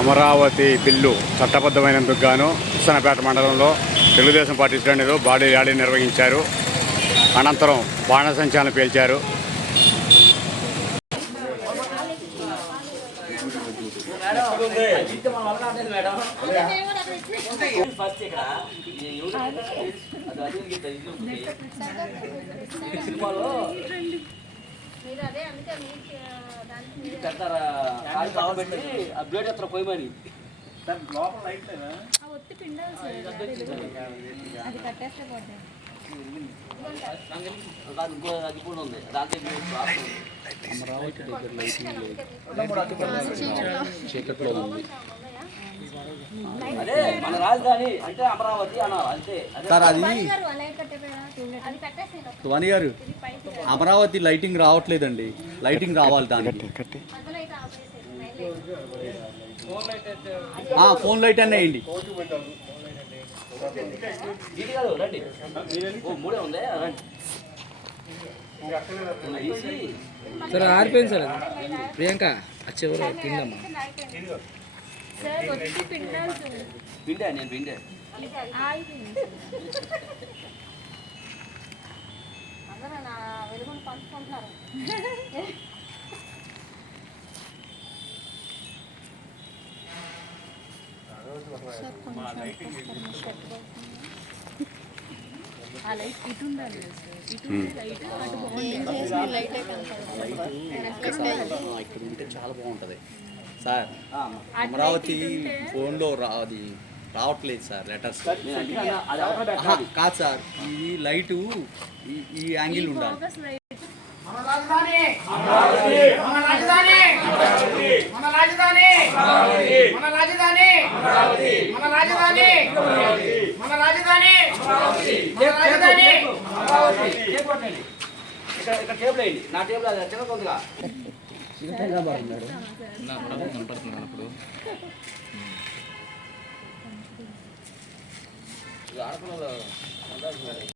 Amaravati bill చట్టబద్ధమైనందుకు గాను హుస్సేన్పేట మండలంలో Telugu Desam party శ్రేణులు భారీ ర్యాలీ నిర్వహించారు. అనంతరం బాణసంచాలను పేల్చారు. అదే మన రాజధాని అంటే అమరావతి అన్నారు అంతే. సార్ అది తువాని గారు అమరావతి లైటింగ్ రావట్లేదండి, లైటింగ్ రావాలి దానికి. ఫోన్ లైట్ అన్నీ వేయండి. రండి మూడే ఉంది సార్ ఆరిపోయింది సార్. ప్రియాంక వచ్చేవారు తిందమ్మా. పిండే నేను పిండే వెలుగును పంచుకుంటున్నారు. ఇక్కడ ఉంటే చాలా బాగుంటుంది సార్. అమరావతి ఫోన్లో అది రావట్లేదు సార్ లెటర్స్. కాదు సార్, ఈ లైటు ఈ యాంగిల్ ఉండాలి. ఇక్కడ టేబుల్ అయింది, నా టేబుల్ అది చిన్న కొద్దిగా ఆడపిల్లలు